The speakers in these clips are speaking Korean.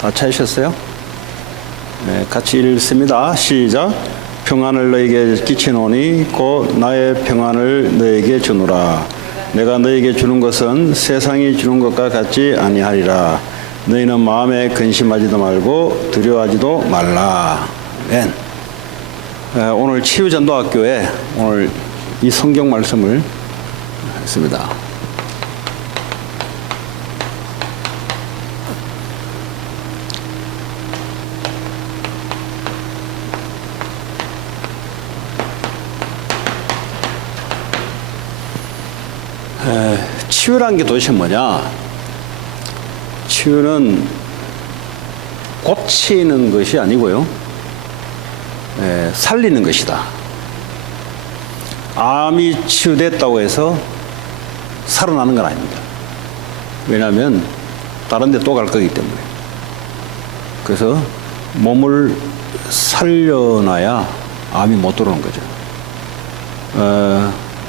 다 찾으셨어요? 네, 같이 읽습니다. 시작. 평안을 너에게 끼치노니 곧 나의 평안을 너에게 주노라. 내가 너에게 주는 것은 세상이 주는 것과 같지 아니하리라. 너희는 마음에 근심하지도 말고 두려워하지도 말라. 아멘. 오늘 치유전도학교에 오늘 이 성경 말씀을 했습니다. 치유란 게 도대체 뭐냐? 치유는 고치는 것이 아니고요, 살리는 것이다. 암이 치유됐다고 해서 살아나는 건 아닙니다. 왜냐하면 다른 데 또 갈 거기 때문에. 그래서 몸을 살려놔야 암이 못 들어오는 거죠.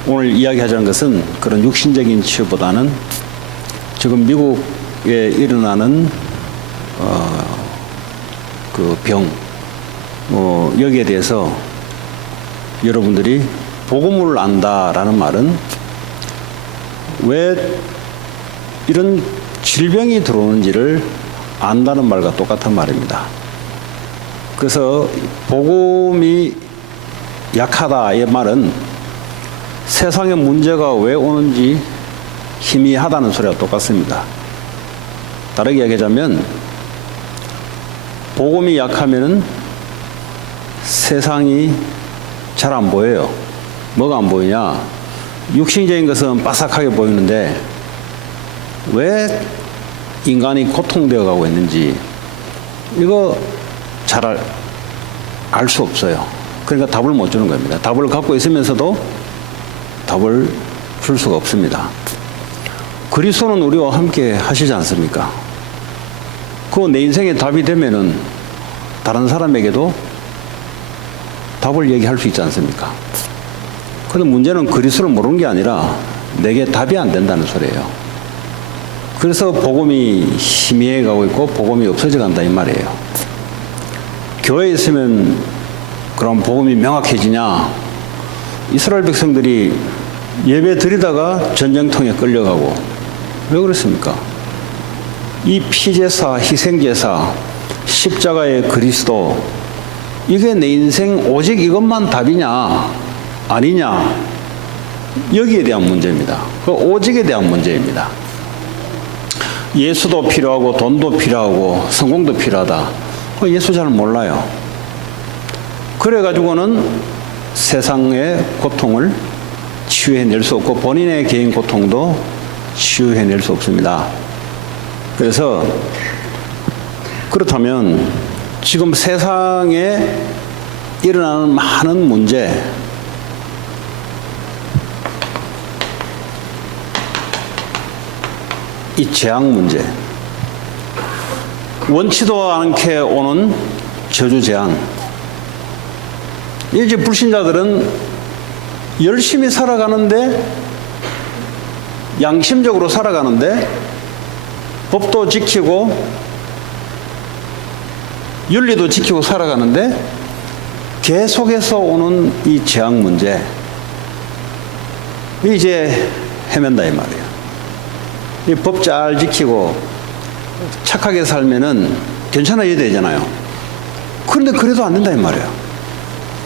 오늘 이야기하자는 것은 그런 육신적인 치유보다는 지금 미국에 일어나는 그 병, 여기에 대해서 여러분들이 복음을 안다라는 말은 왜 이런 질병이 들어오는지를 안다는 말과 똑같은 말입니다. 그래서 복음이 약하다 이 말은 세상에 문제가 왜 오는지 희미하다는 소리와 똑같습니다. 다르게 얘기하자면 복음이 약하면은 세상이 잘 안 보여요. 뭐가 안 보이냐? 육신적인 것은 바삭하게 보이는데 왜 인간이 고통되어 가고 있는지 이거 잘 알 수 없어요. 그러니까 답을 못 주는 겁니다. 답을 갖고 있으면서도 답을 줄 수가 없습니다. 그리스도는 우리와 함께 하시지 않습니까? 그거 내 인생의 답이 되면은 다른 사람에게도 답을 얘기할 수 있지 않습니까? 그런데 문제는 그리스도를 모르는 게 아니라 내게 답이 안 된다는 소리예요. 그래서 복음이 희미해 가고 있고 복음이 없어져 간다 이 말이에요. 교회에 있으면 그럼 복음이 명확해지냐? 이스라엘 백성들이 예배 드리다가 전쟁통에 끌려가고 왜 그렇습니까? 이 피제사, 희생제사, 십자가의 그리스도 이게 내 인생 오직 이것만 답이냐 아니냐 여기에 대한 문제입니다. 그 오직에 대한 문제입니다. 예수도 필요하고 돈도 필요하고 성공도 필요하다. 예수 잘 몰라요. 그래가지고는 세상의 고통을 치유해낼 수 없고 본인의 개인 고통도 치유해낼 수 없습니다. 그래서 그렇다면 지금 세상에 일어나는 많은 문제, 이 재앙 문제, 원치도 않게 오는 저주 재앙, 이제 불신자들은 열심히 살아가는데 양심적으로 살아가는데 법도 지키고 윤리도 지키고 살아가는데 계속해서 오는 이 재앙 문제 이제 헤맨다 이 말이에요. 이 법 잘 지키고 착하게 살면은 괜찮아야 되잖아요. 그런데 그래도 안 된다 이 말이에요.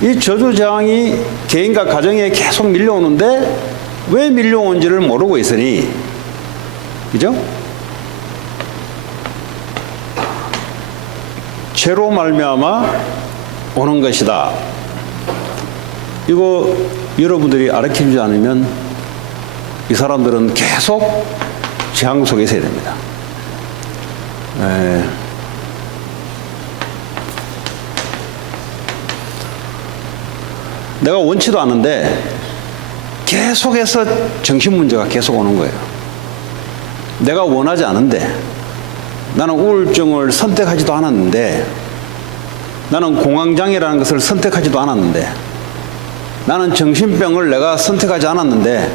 이 저주재앙이 개인과 가정에 계속 밀려오는데 왜 밀려오는지를 모르고 있으니, 그죠? 죄로 말미암아 오는 것이다. 이거 여러분들이 알아주지 않으면 이 사람들은 계속 재앙 속에 있어야 됩니다. 내가 원치도 않은데 계속해서 정신 문제가 계속 오는 거예요. 내가 원하지 않은데, 나는 우울증을 선택하지도 않았는데, 나는 공황장애라는 것을 선택하지도 않았는데, 나는 정신병을 내가 선택하지 않았는데,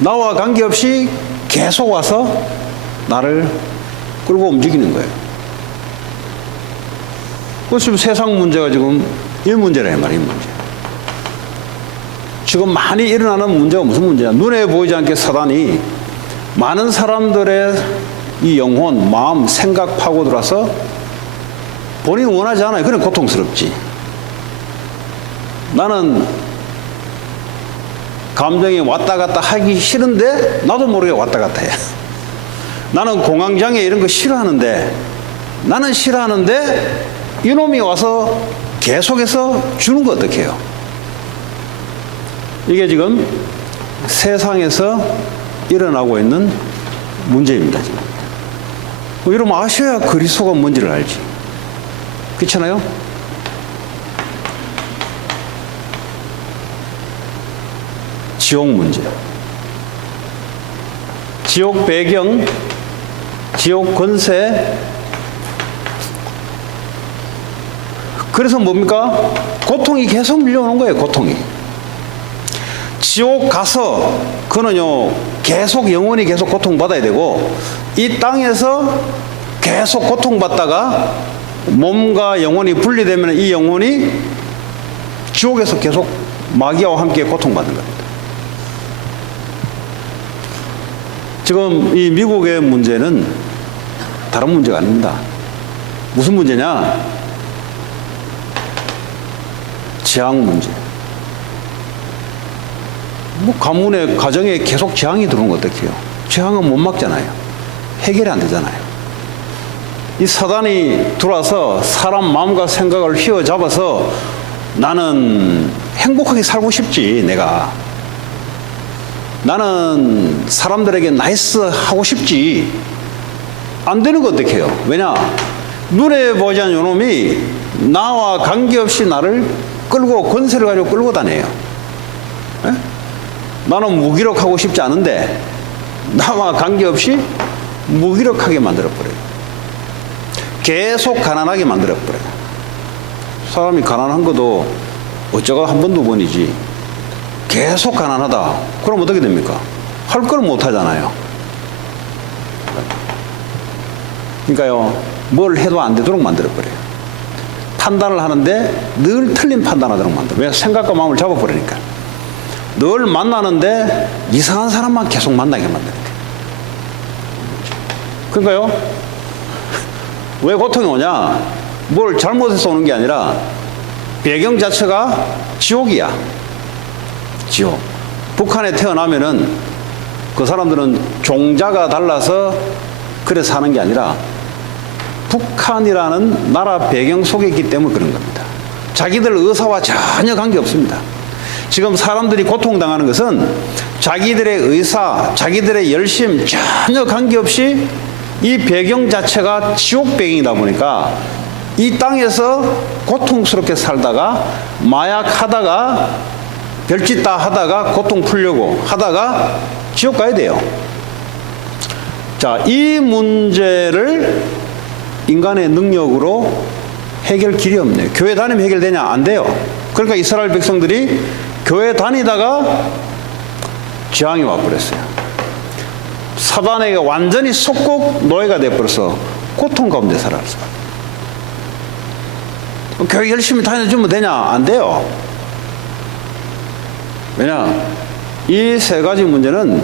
나와 관계없이 계속 와서 나를 끌고 움직이는 거예요. 그래서 지금 세상 문제가 지금 이 문제라 말이에요. 이 문제. 지금 많이 일어나는 문제가 무슨 문제냐? 눈에 보이지 않게 사단이 많은 사람들의 이 영혼, 마음, 생각 파고 들어와서 본인이 원하지 않아요. 그래 고통스럽지. 나는 감정이 왔다 갔다 하기 싫은데 나도 모르게 왔다 갔다 해. 나는 공황장애 이런 거 싫어하는데 나는 싫어하는데 이놈이 와서 계속해서 주는 거 어떻게 해요? 이게 지금 세상에서 일어나고 있는 문제입니다. 지금. 여러분 아셔야 그리스도가 뭔지를 알지. 그렇잖아요? 지옥 문제. 지옥 배경, 지옥 권세. 그래서 뭡니까? 고통이 계속 밀려오는 거예요. 고통이. 지옥 가서 그는요 계속 영원히 계속 고통받아야 되고 이 땅에서 계속 고통받다가 몸과 영혼이 분리되면 이 영혼이 지옥에서 계속 마귀와 함께 고통받는 겁니다. 지금 이 미국의 문제는 다른 문제가 아닙니다. 무슨 문제냐? 재앙 문제. 뭐 가문에 가정에 계속 재앙이 들어오는 거 어떡해요? 재앙은 못 막잖아요. 해결이 안 되잖아요. 이 사단이 들어와서 사람 마음과 생각을 휘어잡아서 나는 행복하게 살고 싶지. 내가 나는 사람들에게 나이스 하고 싶지. 안 되는 거 어떡해요? 왜냐? 눈에 보지 않는 요놈이 나와 관계없이 나를 끌고 권세를 가지고 끌고 다녀요. 에? 나는 무기력하고 싶지 않은데 나와 관계없이 무기력하게 만들어버려요. 계속 가난하게 만들어버려요. 사람이 가난한 것도 어쩌고 한 번, 두 번이지 계속 가난하다. 그럼 어떻게 됩니까? 할 걸 못 하잖아요. 그러니까요, 뭘 해도 안 되도록 만들어버려요. 판단을 하는데 늘 틀린 판단하도록 만들어요. 왜? 생각과 마음을 잡아버리니까. 늘 만나는데 이상한 사람만 계속 만나게 만드는 거예요. 그러니까요, 왜 고통이 오냐? 뭘 잘못해서 오는 게 아니라 배경 자체가 지옥이야. 지옥. 북한에 태어나면은 그 사람들은 종자가 달라서 그래 사는 게 아니라 북한이라는 나라 배경 속에 있기 때문에 그런 겁니다. 자기들 의사와 전혀 관계없습니다. 지금 사람들이 고통당하는 것은 자기들의 의사, 자기들의 열심 전혀 관계없이 이 배경 자체가 지옥 배경이다 보니까 이 땅에서 고통스럽게 살다가 마약하다가 별짓 다 하다가 고통 풀려고 하다가 지옥 가야 돼요. 자, 이 문제를 인간의 능력으로 해결 길이 없네요. 교회 다니면 해결되냐? 안 돼요. 그러니까 이스라엘 백성들이 교회 다니다가 재앙이 와버렸어요. 사단에게 완전히 속국 노예가 돼버려서 고통 가운데 살았어요. 교회 열심히 다녀주면 되냐? 안 돼요. 왜냐? 이 세 가지 문제는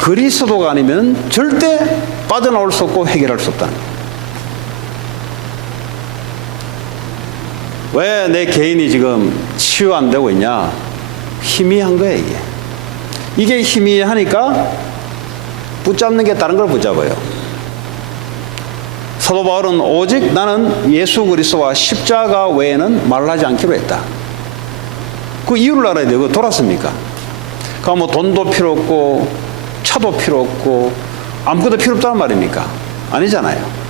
그리스도가 아니면 절대 빠져나올 수 없고 해결할 수 없다는 거예요. 왜 내 개인이 지금 치유 안 되고 있냐? 희미한 거예요, 이게. 이게 희미하니까 붙잡는 게 다른 걸 붙잡아요. 사도 바울은 오직 나는 예수 그리스도와 십자가 외에는 말하지 않기로 했다. 그 이유를 알아야 돼요. 그거 돌았습니까? 그러니까 뭐 돈도 필요 없고 차도 필요 없고 아무것도 필요 없다는 말입니까? 아니잖아요.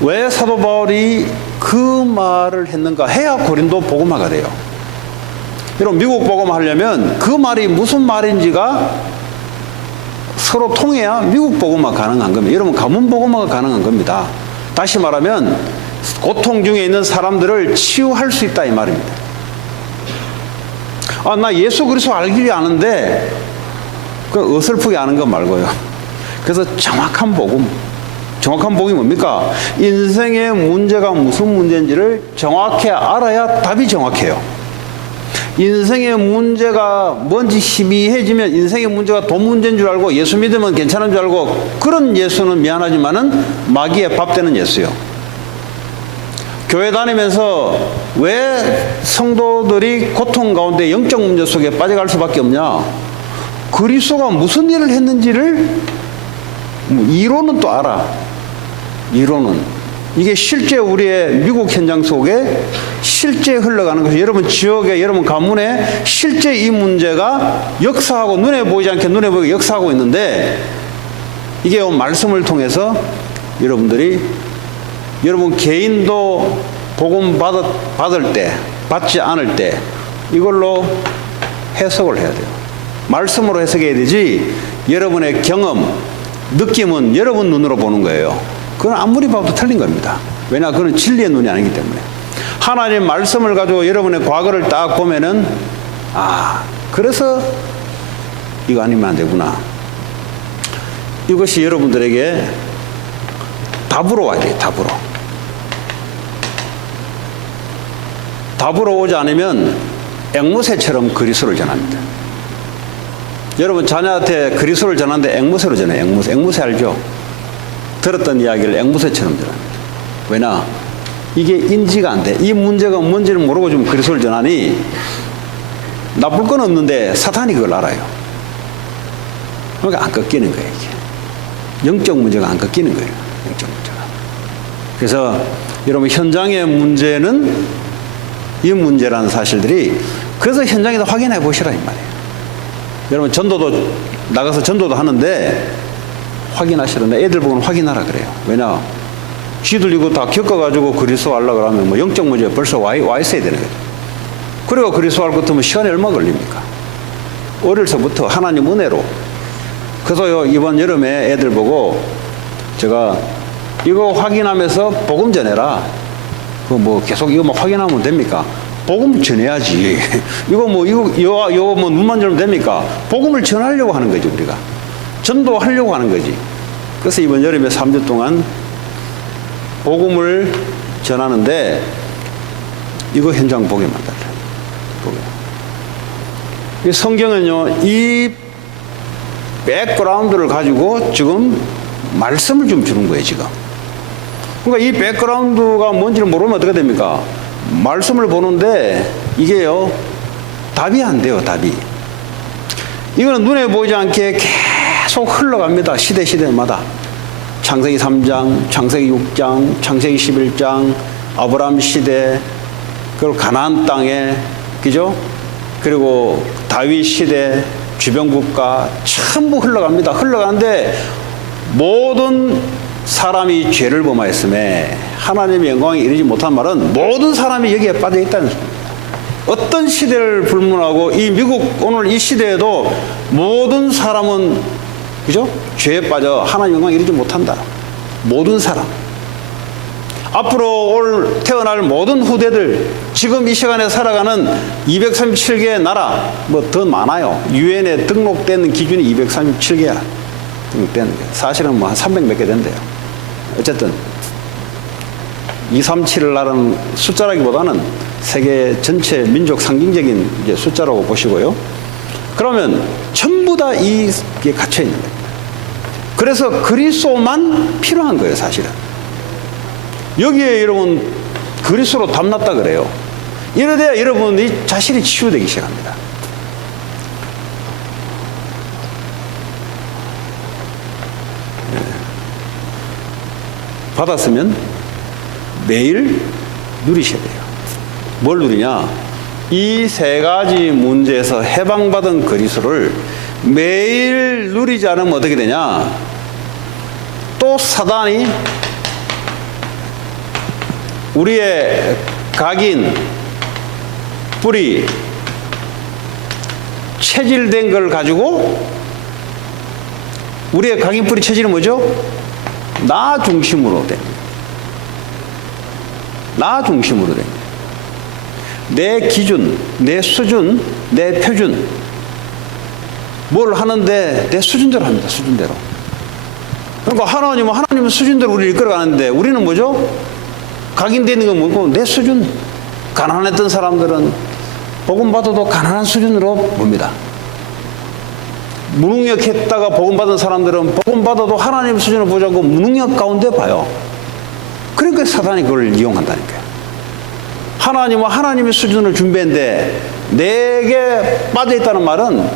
왜 사도 바울이 그 말을 했는가 해야 고린도 복음화가 돼요. 여러분, 미국 복음화 하려면 그 말이 무슨 말인지가 서로 통해야 미국 복음화 가능한 겁니다. 여러분, 가문 복음화가 가능한 겁니다. 다시 말하면 고통 중에 있는 사람들을 치유할 수 있다 이 말입니다. 아, 나 예수 그리스도 알기를 아는데 그 어설프게 아는 것 말고요. 그래서 정확한 복음이 뭡니까? 인생의 문제가 무슨 문제인지를 정확히 알아야 답이 정확해요. 인생의 문제가 뭔지 희미해지면 인생의 문제가 돈 문제인 줄 알고 예수 믿으면 괜찮은 줄 알고, 그런 예수는 미안하지만은 마귀의 밥 되는 예수요. 교회 다니면서 왜 성도들이 고통 가운데 영적 문제 속에 빠져갈 수밖에 없냐? 그리스도가 무슨 일을 했는지를 이론은 또 알아. 이론은. 이게 실제 우리의 미국 현장 속에 실제 흘러가는 것이, 여러분 지역에, 여러분 가문에 실제 이 문제가 역사하고, 눈에 보이지 않게 눈에 보이게 역사하고 있는데, 이게 말씀을 통해서 여러분들이, 여러분 개인도 복음 받을 때, 받지 않을 때 이걸로 해석을 해야 돼요. 말씀으로 해석해야 되지, 여러분의 경험, 느낌은 여러분 눈으로 보는 거예요. 그건 아무리 봐도 틀린 겁니다. 왜냐, 그건 진리의 눈이 아니기 때문에. 하나님 말씀을 가지고 여러분의 과거를 딱 보면은, 그래서 이거 아니면 안 되구나. 이것이 여러분들에게 답으로 와야 돼요. 답으로 오지 않으면 앵무새처럼 그리스도를 전합니다. 여러분 자녀한테 그리스도를 전하는데 앵무새로 전해요. 앵무새 알죠? 들었던 이야기를 앵무새처럼 전합니다. 왜냐? 이게 인지가 안 돼. 이 문제가 뭔지를 모르고 좀 그리스도를 전하니 나쁠 건 없는데 사탄이 그걸 알아요. 그러니까 안 꺾이는 거예요. 이게 영적 문제가 안 꺾이는 거예요. 영적 문제가. 그래서 여러분 현장의 문제는 이 문제라는 사실들이, 그래서 현장에서 확인해 보시라 이 말이에요. 여러분 전도도 나가서 전도도 하는데 확인하시는데 애들 보고는 확인하라 그래요. 왜냐? 쥐들 이거 다 겪어가지고 그리스도 하려고 그러면 뭐 영적 문제 벌써 와 있어야 되는 거죠. 그리고 그리스도 할 것 같으면 시간이 얼마 걸립니까? 어려서부터 하나님 은혜로. 그래서 이번 여름에 애들 보고 제가 이거 확인하면서 복음 전해라. 뭐 계속 이거 뭐 확인하면 됩니까? 복음 전해야지. 이거 뭐 눈만 열면 됩니까? 복음을 전하려고 하는 거지, 우리가. 전도하려고 하는 거지. 그래서 이번 여름에 3주 동안 복음을 전하는데 이거 현장 보게 만들어요. 이 성경은요, 이 백그라운드를 가지고 지금 말씀을 좀 주는 거예요, 지금. 그러니까 이 백그라운드가 뭔지를 모르면 어떻게 됩니까? 말씀을 보는데 이게요, 답이 안 돼요, 답이. 이거는 눈에 보이지 않게 계속 흘러갑니다. 시대마다. 창세기 3장, 창세기 6장, 창세기 11장, 아브라함 시대, 그리고 가나안 땅에, 그죠? 그리고 다윗 시대, 주변 국가 전부 흘러갑니다. 흘러가는데 모든 사람이 죄를 범하였음에 하나님의 영광에 이르지 못한 말은 모든 사람이 여기에 빠져 있다는 소리입니다. 어떤 시대를 불문하고 이 미국 오늘 이 시대에도 모든 사람은, 그죠? 죄에 빠져 하나님의 영광에 이르지 못한다. 모든 사람. 앞으로 태어날 모든 후대들, 지금 이 시간에 살아가는 237개의 나라, 뭐 더 많아요. 유엔에 등록된 기준이 237개야. 등록되는 게. 사실은 뭐 한 300 몇 개 된대요. 어쨌든 237을 나라는 숫자라기보다는 세계 전체 민족 상징적인 이제 숫자라고 보시고요. 그러면 전부 다 이게 갇혀 있는 거예요. 그래서 그리스도만 필요한 거예요, 사실은. 여기에 여러분 그리스도로 담났다 그래요. 이러돼야 여러분이 자신이 치유되기 시작합니다. 받았으면 매일 누리셔야 돼요. 뭘 누리냐? 이 세 가지 문제에서 해방받은 그리스도를 매일 누리지 않으면 어떻게 되냐? 또 사단이 우리의 각인, 뿌리, 체질된 걸 가지고, 우리의 각인, 뿌리, 체질은 뭐죠? 나 중심으로 됩니다. 나 중심으로 됩니다. 내 기준, 내 수준, 내 표준. 뭘 하는데 내 수준대로 합니다. 수준대로. 그러니까 하나님은 수준대로 우리를 이끌어가는데 우리는 뭐죠? 각인되어 있는 건 뭐고 내 수준. 가난했던 사람들은 복음 받아도 가난한 수준으로 봅니다. 무능력했다가 복음 받은 사람들은 복음 받아도 하나님 수준을 보자고 무능력 가운데 봐요. 그러니까 사단이 그걸 이용한다니까요. 하나님은 하나님의 수준을 준비했는데 내게 빠져 있다는 말은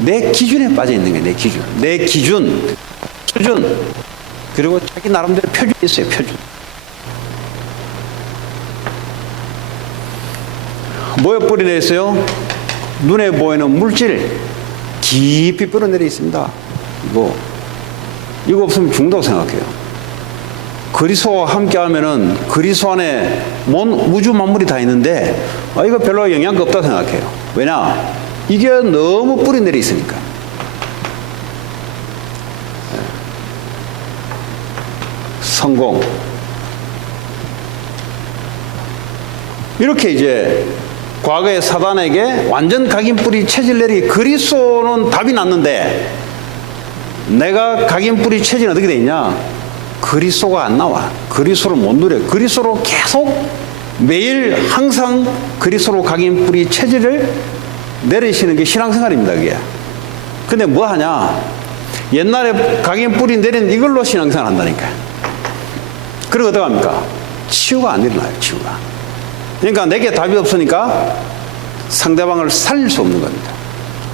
내 기준에 빠져 있는 거예요. 내 기준. 내 기준, 수준. 그리고 자기 나름대로 표준이 있어요. 표준. 뭐에 뿌리내려 있어요? 눈에 보이는 물질 깊이 뿌려내려 있습니다. 이거 없으면 죽는다고 생각해요. 그리스도와 함께 하면은 그리스도 안에 먼 우주 만물이 다 있는데 이거 별로 영향가 없다고 생각해요. 왜냐? 이게 너무 뿌리내려 있으니까. 성공. 이렇게 이제 과거의 사단에게 완전 각인뿌리 체질 내리기 그리스도는 답이 났는데 내가 각인뿌리 체질은 어떻게 돼 있냐? 그리스도가 안 나와. 그리스도를 못 누려. 그리스도로 계속 매일 항상 그리스도로 각인뿌리 체질을 내리시는 게 신앙생활입니다. 그게. 근데 뭐 하냐? 옛날에 각인뿌리 내린 이걸로 신앙생활 한다니까. 그리고 어떻게 합니까? 치유가 안 일어나요. 치유가. 그러니까 내게 답이 없으니까 상대방을 살릴 수 없는 겁니다.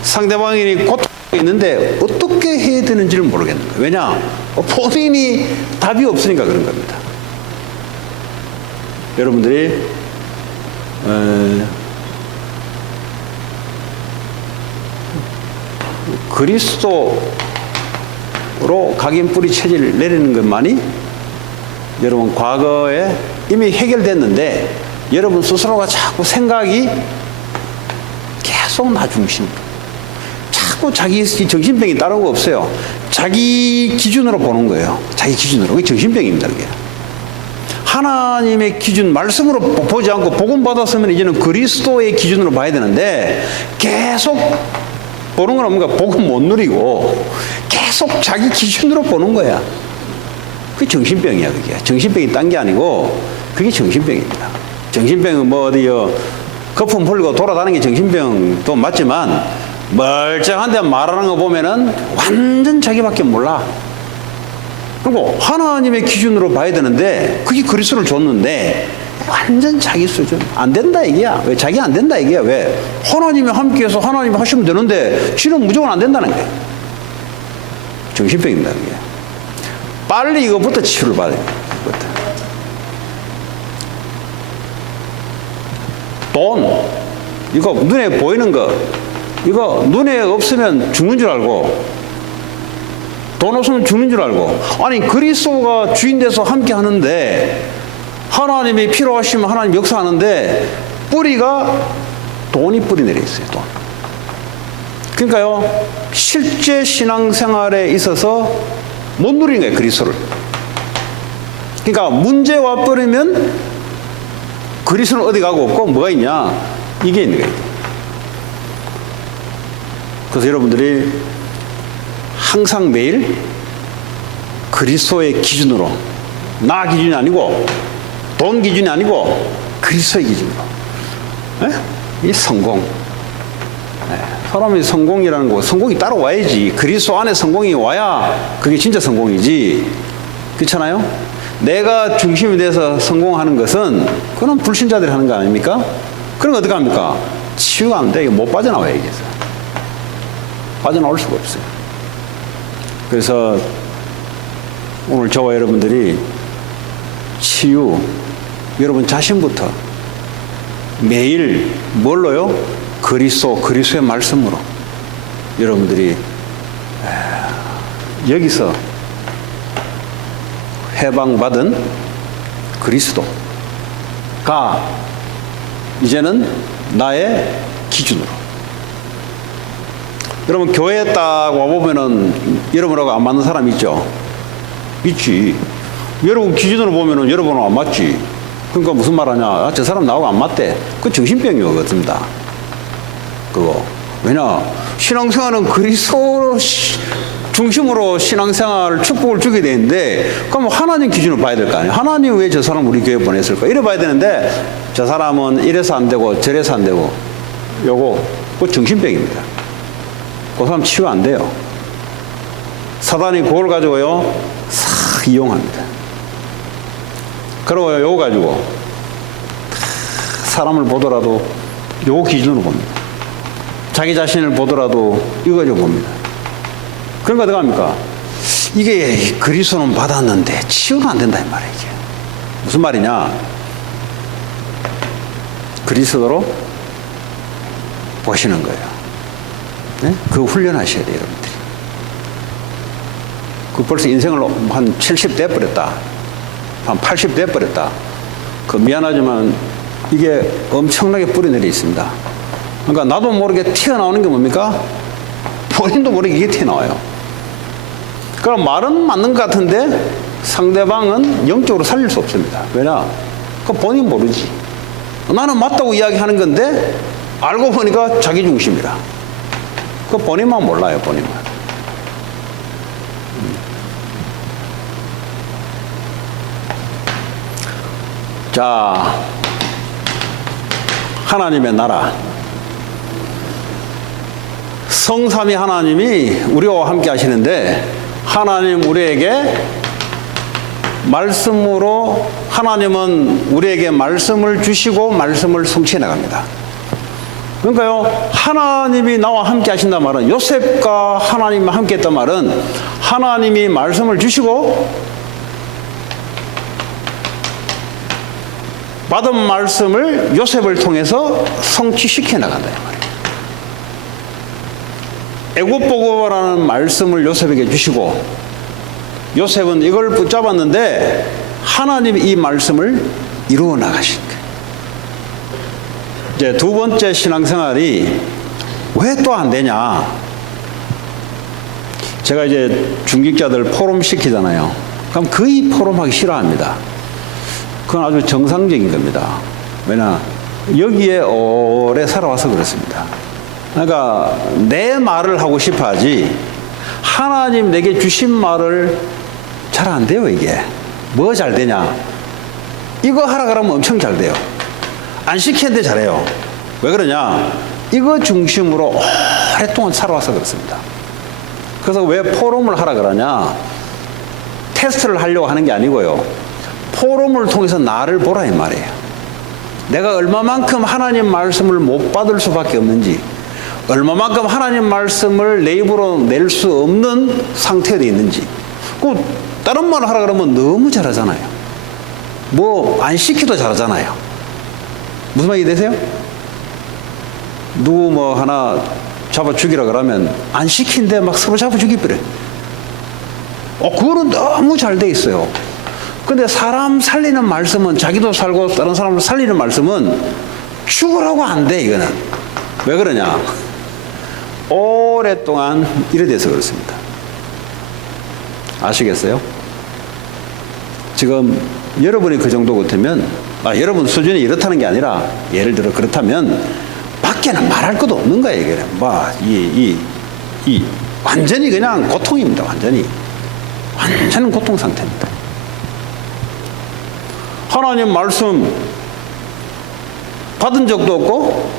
상대방이 고통이 있는데 어떻게 해야 되는지를 모르겠는 거예요. 왜냐? 본인이 답이 없으니까 그런 겁니다. 여러분들이 그리스도로 각인뿌리 체질을 내리는 것만이 여러분 과거에 이미 해결됐는데 여러분 스스로가 자꾸 생각이 계속 나 중심으로 자꾸 자기 정신병이 다른 거 없어요. 자기 기준으로 보는 거예요. 자기 기준으로. 그게 정신병입니다. 그게. 하나님의 기준 말씀으로 보지 않고 복음 받았으면 이제는 그리스도의 기준으로 봐야 되는데 계속 보는 건 뭔가 복음 못 누리고 계속 자기 기준으로 보는 거야. 그게 정신병이야. 그게. 정신병이 딴 게 아니고 그게 정신병입니다. 정신병은 뭐 어디요 거품 풀고 돌아다니는 게 정신병도 맞지만 멀쩡한데 말하는 거 보면은 완전 자기밖에 몰라. 그리고 하나님의 기준으로 봐야 되는데 그게 그리스도를 줬는데 완전 자기 수준 안 된다 이게야. 왜 자기 안 된다 이게야. 왜 하나님이 함께해서 하나님이 하시면 되는데 지는 무조건 안 된다는 거야. 정신병입니다. 그게. 빨리 이거부터 치유를 받아야 돼. 이거부터. 돈, 이거 눈에 보이는 거, 이거 눈에 없으면 죽는 줄 알고, 돈 없으면 죽는 줄 알고, 아니 그리스도가 주인 돼서 함께 하는데 하나님이 필요하시면 하나님 역사하는데 뿌리가 돈이 뿌리 내려 있어요. 돈. 그러니까요 실제 신앙생활에 있어서 못 누리는 거예요. 그리스도를. 그러니까 문제 와버리면 그리스도는 어디 가고 없고 뭐가 있냐? 이게 있는 거예요. 그래서 여러분들이 항상 매일 그리스도의 기준으로 나 기준이 아니고 돈 기준이 아니고 그리스도의 기준으로 이 성공 사람이 성공이라는 거 성공이 따라와야지. 그리스도 안에 성공이 와야 그게 진짜 성공이지. 그렇잖아요? 내가 중심이 돼서 성공하는 것은 그건 불신자들이 하는 거 아닙니까? 그럼 어떻게 합니까? 치유가 안 돼. 이거 못 빠져나와야 이게서. 빠져나올 수가 없어요. 그래서 오늘 저와 여러분들이 치유, 여러분 자신부터 매일 뭘로요? 그리스도의 말씀으로 여러분들이 여기서 해방받은 그리스도가 이제는 나의 기준으로. 여러분 교회에 딱 와보면은 여러분하고 안 맞는 사람 있죠? 있지. 여러분 기준으로 보면은 여러분하고 안 맞지. 그러니까 무슨 말 하냐? 저 사람 나하고 안 맞대. 그 정신병이거든요. 그거. 왜냐? 신앙생활은 그리스도 중심으로 신앙생활 축복을 주게 되는데 그럼 하나님 기준으로 봐야 될 거 아니에요. 하나님 왜 저 사람 우리 교회 보냈을까? 이래 봐야 되는데 저 사람은 이래서 안 되고 저래서 안 되고 그거 정신병입니다. 그 사람 치유 안 돼요. 사단이 그걸 가지고요 싹 이용합니다. 그리고 요거 가지고 사람을 보더라도 요거 기준으로 봅니다. 자기 자신을 보더라도 이거 가지고 봅니다. 그러니까 어떡합니까? 이게 그리스도는 받았는데 치유는 안 된다 이 말이에요. 이게 무슨 말이냐? 그리스도로 보시는 거예요. 네? 그거 훈련하셔야 돼요, 여러분들이. 그 벌써 인생을 한 70 돼버렸다. 한 80 돼버렸다. 그 미안하지만 이게 엄청나게 뿌리내려 있습니다. 그러니까 나도 모르게 튀어나오는 게 뭡니까? 본인도 모르게 이게 튀어나와요. 그럼 말은 맞는 것 같은데 상대방은 영적으로 살릴 수 없습니다. 왜냐? 그 본인 모르지. 나는 맞다고 이야기하는 건데 알고 보니까 자기 중심이라. 그 본인만 몰라요, 본인만. 자, 하나님의 나라. 성삼위 하나님이 우리와 함께 하시는데 하나님 우리에게 말씀으로 하나님은 우리에게 말씀을 주시고 말씀을 성취해 나갑니다. 그러니까요, 하나님이 나와 함께 하신단 말은 요셉과 하나님이 함께 했단 말은 하나님이 말씀을 주시고 받은 말씀을 요셉을 통해서 성취시켜 나간다 이 말이에요. 애굽보고라는 말씀을 요셉에게 주시고 요셉은 이걸 붙잡았는데 하나님이 이 말씀을 이루어 나가신 거예요. 이제 두 번째 신앙생활이 왜 또 안 되냐? 제가 이제 중직자들 포럼 시키잖아요. 그럼 거의 포럼하기 싫어합니다. 그건 아주 정상적인 겁니다. 왜냐? 여기에 오래 살아와서 그렇습니다. 그러니까 내 말을 하고 싶어 하지 하나님 내게 주신 말을 잘 안 돼요. 이게 뭐 잘 되냐? 이거 하라 그러면 엄청 잘 돼요. 안 시켰는데 잘해요. 왜 그러냐? 이거 중심으로 오랫동안 살아와서 그렇습니다. 그래서 왜 포럼을 하라 그러냐? 테스트를 하려고 하는 게 아니고요. 포럼을 통해서 나를 보라 이 말이에요. 내가 얼마만큼 하나님 말씀을 못 받을 수밖에 없는지, 얼마만큼 하나님 말씀을 내 입으로 낼 수 없는 상태에 있는지. 그 다른 말을 하라 그러면 너무 잘하잖아요. 뭐 안 시켜도 잘하잖아요. 무슨 말이 되세요? 누구 뭐 하나 잡아 죽이라 그러면 안 시킨데 막 서로 잡아 죽이버려. 그거는 너무 잘 돼 있어요. 근데 사람 살리는 말씀은, 자기도 살고 다른 사람을 살리는 말씀은 죽으라고 안 돼. 이거는 왜 그러냐? 오랫동안 이래 돼서 그렇습니다. 아시겠어요? 지금 여러분이 그 정도 같으면, 여러분 수준이 이렇다는 게 아니라 예를 들어 그렇다면 밖에는 말할 것도 없는 거예요. 이게 완전히 그냥 고통입니다. 완전 고통 상태입니다. 하나님 말씀 받은 적도 없고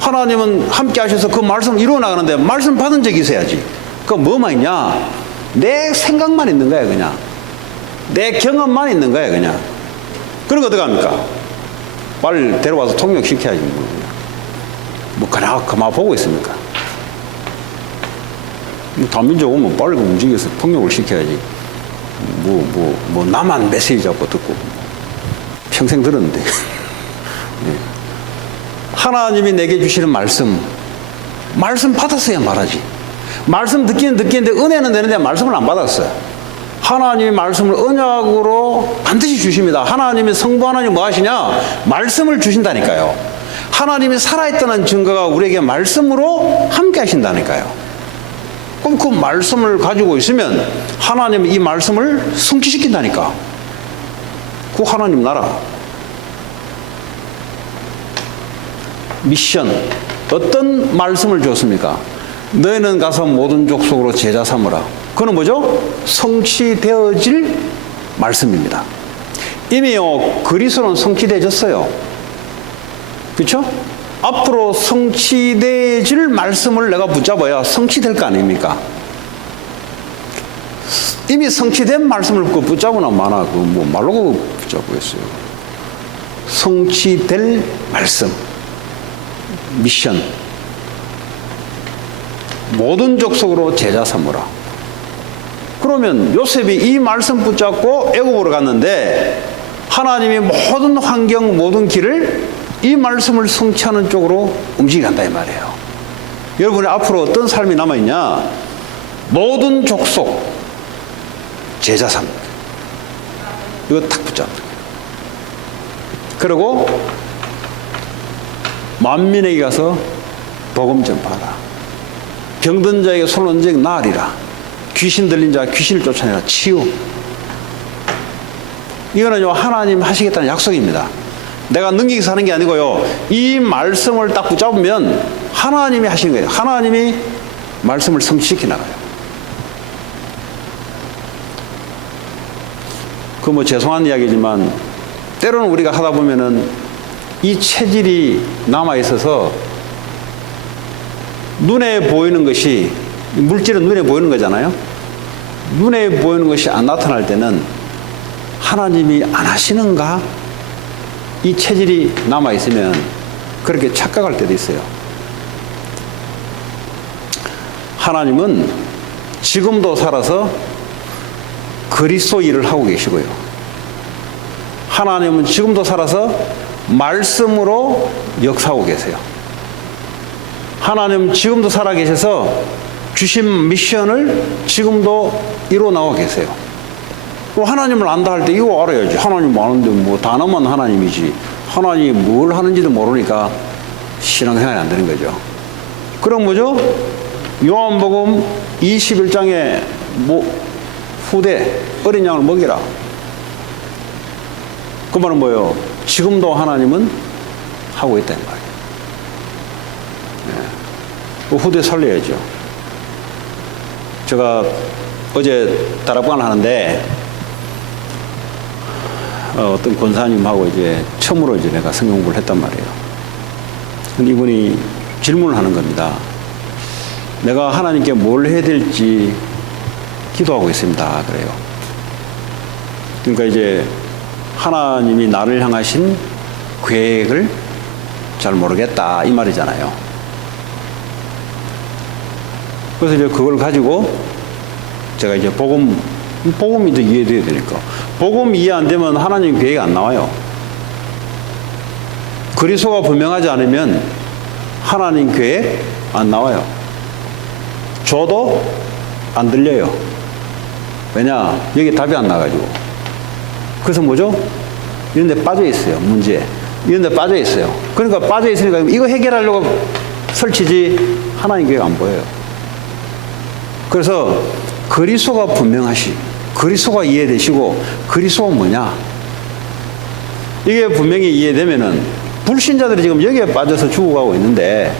하나님은 함께 하셔서 그 말씀을 이루어 나가는데 말씀 받은 적이 있어야지. 그거 뭐만 있냐? 내 생각만 있는 거야. 그냥 내 경험만 있는 거야. 그냥. 그러니까 어떡합니까? 빨리 데려와서 통역시켜야지. 그만 보고 있습니까? 다민족 오면 빨리 움직여서 통역을 시켜야지. 나만 메시지 잡고 듣고 평생 들었는데. 하나님이 내게 주시는 말씀 받았어야 말하지. 말씀 듣기는 듣기는데 은혜는 되는데 말씀을 안 받았어요. 하나님이 말씀을 언약으로 반드시 주십니다. 하나님이 성부 하나님 뭐 하시냐? 말씀을 주신다니까요. 하나님이 살아있다는 증거가 우리에게 말씀으로 함께 하신다니까요. 그럼 그 말씀을 가지고 있으면 하나님이 이 말씀을 성취시킨다니까. 그 하나님 나라. 미션. 어떤 말씀을 줬습니까? 너희는 가서 모든 족속으로 제자 삼으라. 그건 뭐죠? 성취되어질 말씀입니다. 이미요 그리스도는 성취되어졌어요. 그렇죠? 앞으로 성취되어질 말씀을 내가 붙잡아야 성취될 거 아닙니까? 이미 성취된 말씀을 붙잡으나 마나 뭐 말로 붙잡고있어요. 성취될 말씀, 미션. 모든 족속으로 제자 삼으라. 그러면 요셉이 이 말씀 붙잡고 애굽으로 갔는데 하나님이 모든 환경, 모든 길을 이 말씀을 성취하는 쪽으로 움직인다 이 말이에요. 여러분이 앞으로 어떤 삶이 남아있냐? 모든 족속 제자 삼. 이거 딱 붙잡는 거예요. 그리고 만민에게 가서 복음 전파하라. 병든 자에게 손 얹은 자에게 나으리라. 귀신 들린 자 귀신을 쫓아내라. 치유. 이거는요 하나님 하시겠다는 약속입니다. 내가 능력이 하는 게 아니고요, 이 말씀을 딱 붙잡으면 하나님이 하시는 거예요. 하나님이 말씀을 성취시켜 나가요. 그 뭐 죄송한 이야기지만 때로는 우리가 하다 보면은 이 체질이 남아 있어서 눈에 보이는 것이, 물질은 눈에 보이는 거잖아요. 눈에 보이는 것이 안 나타날 때는 하나님이 안 하시는가? 이 체질이 남아 있으면 그렇게 착각할 때도 있어요. 하나님은 지금도 살아서 그리스도 일을 하고 계시고요. 하나님은 지금도 살아서 말씀으로 역사하고 계세요. 하나님은 지금도 살아 계셔서 주신 미션을 지금도 이루어 나가고 계세요. 하나님을 안다 할 때 이거 알아야지. 하나님 아는데 뭐 단어만 하나님이지 하나님이 뭘 하는지도 모르니까 신앙생활이 안 되는 거죠. 그럼 뭐죠? 요한복음 21장에 후대 어린 양을 먹이라. 그 말은 뭐예요? 지금도 하나님은 하고 있다는 말이에요. 네. 후대 살려야죠. 제가 어제 다락방을 하는데 어떤 권사님하고 이제 처음으로 이제 내가 성경 공부를 했단 말이에요. 근데 이분이 질문을 하는 겁니다. 내가 하나님께 뭘 해야 될지 기도하고 있습니다. 그래요. 그러니까 이제 하나님이 나를 향하신 계획을 잘 모르겠다 이 말이잖아요. 그래서 이제 그걸 가지고 제가 이제 복음이 이제 이해돼야 되니까, 복음 이해 안 되면 하나님 계획이 안 나와요. 그리스도가 분명하지 않으면 하나님 계획 안 나와요. 저도 안 들려요. 왜냐? 여기 답이 안 나가지고. 그래서 뭐죠? 이런 데 빠져 있어요. 문제. 이런 데 빠져 있어요. 그러니까 빠져 있으니까 이거 해결하려고 설치지 하나님 계획 안 보여요. 그래서 그리스도가 분명하시, 그리스도가 이해되시고, 그리스도가 뭐냐? 이게 분명히 이해되면은 불신자들이 지금 여기에 빠져서 죽어가고 있는데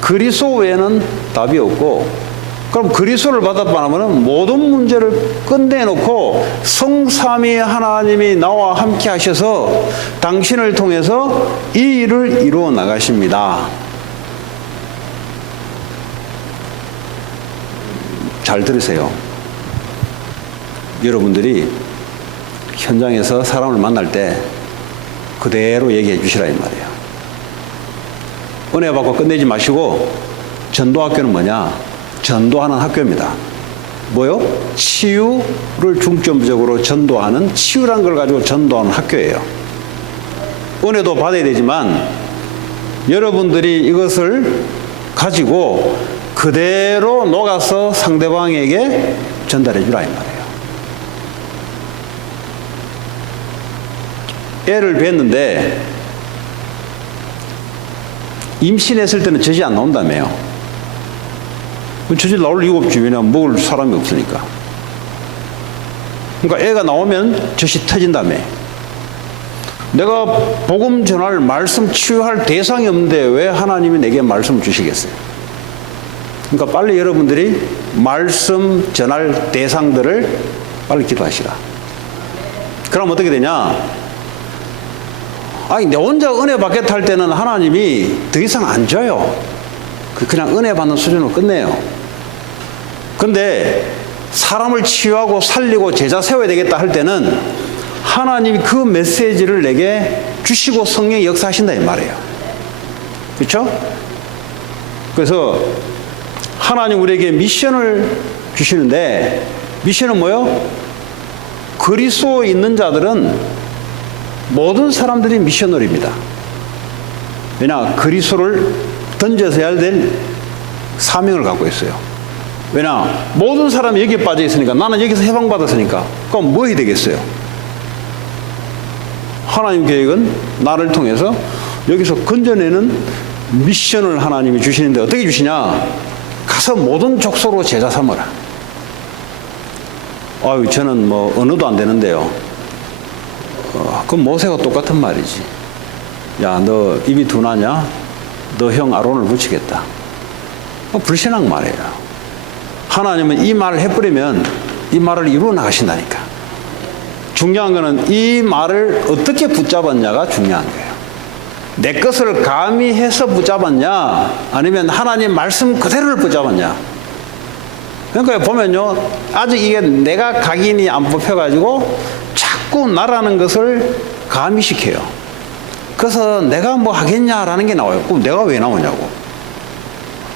그리스도 외에는 답이 없고, 그럼 그리스도를 받았다면 모든 문제를 끝내놓고 성삼위 하나님이 나와 함께 하셔서 당신을 통해서 이 일을 이루어 나가십니다. 잘 들으세요. 여러분들이 현장에서 사람을 만날 때 그대로 얘기해 주시라 이 말이에요. 은혜 받고 끝내지 마시고, 전도학교는 뭐냐? 전도하는 학교입니다. 뭐요? 치유를 중점적으로 전도하는, 치유란 걸 가지고 전도하는 학교예요. 은혜도 받아야 되지만 여러분들이 이것을 가지고 그대로 녹아서 상대방에게 전달해 주라 이 말이에요. 애를 뵀는데 임신했을 때는 젖이 안 나온다며요. 젖이 나올 이유가 없지. 왜냐하면 먹을 사람이 없으니까. 그러니까 애가 나오면 젖이 터진다며. 내가 복음 전할, 말씀 치유할 대상이 없는데 왜 하나님이 내게 말씀을 주시겠어요? 그러니까 빨리 여러분들이 말씀 전할 대상들을 빨리 기도하시라. 그럼 어떻게 되냐? 아니, 내 혼자 은혜 받겠다 할 때는 하나님이 더 이상 안 줘요. 그냥 은혜 받는 수준으로 끝내요. 근데 사람을 치유하고 살리고 제자 세워야 되겠다 할 때는 하나님이 그 메시지를 내게 주시고 성령이 역사하신다 이 말이에요. 그렇죠? 그래서 하나님 우리에게 미션을 주시는데, 미션은 뭐요? 그리스도에 있는 자들은 모든 사람들이 미셔널입니다. 왜냐? 그리스도를 던져서야 될 사명을 갖고 있어요. 왜냐? 모든 사람이 여기에 빠져 있으니까, 나는 여기서 해방받았으니까, 그럼 뭐 해야 되겠어요? 하나님 계획은 나를 통해서 여기서 건져내는 미션을 하나님이 주시는데, 어떻게 주시냐? 가서 모든 족속으로 제자 삼아라. 아유, 저는 뭐 언어도 안 되는데요. 그럼 모세가 똑같은 말이지. 야, 너 입이 둔하냐? 너 형 아론을 붙이겠다. 불신앙 말이에요. 하나님은 이 말을 해버리면 이 말을 이루어 나가신다니까. 중요한 거는 이 말을 어떻게 붙잡았냐가 중요한 거예요. 내 것을 감히 해서 붙잡았냐, 아니면 하나님 말씀 그대로를 붙잡았냐. 그러니까 보면요, 아직 이게 내가 각인이 안 뽑혀가지고 자꾸 나라는 것을 가미시켜요. 그래서 내가 뭐 하겠냐라는 게 나와요. 그럼 내가 왜 나오냐고.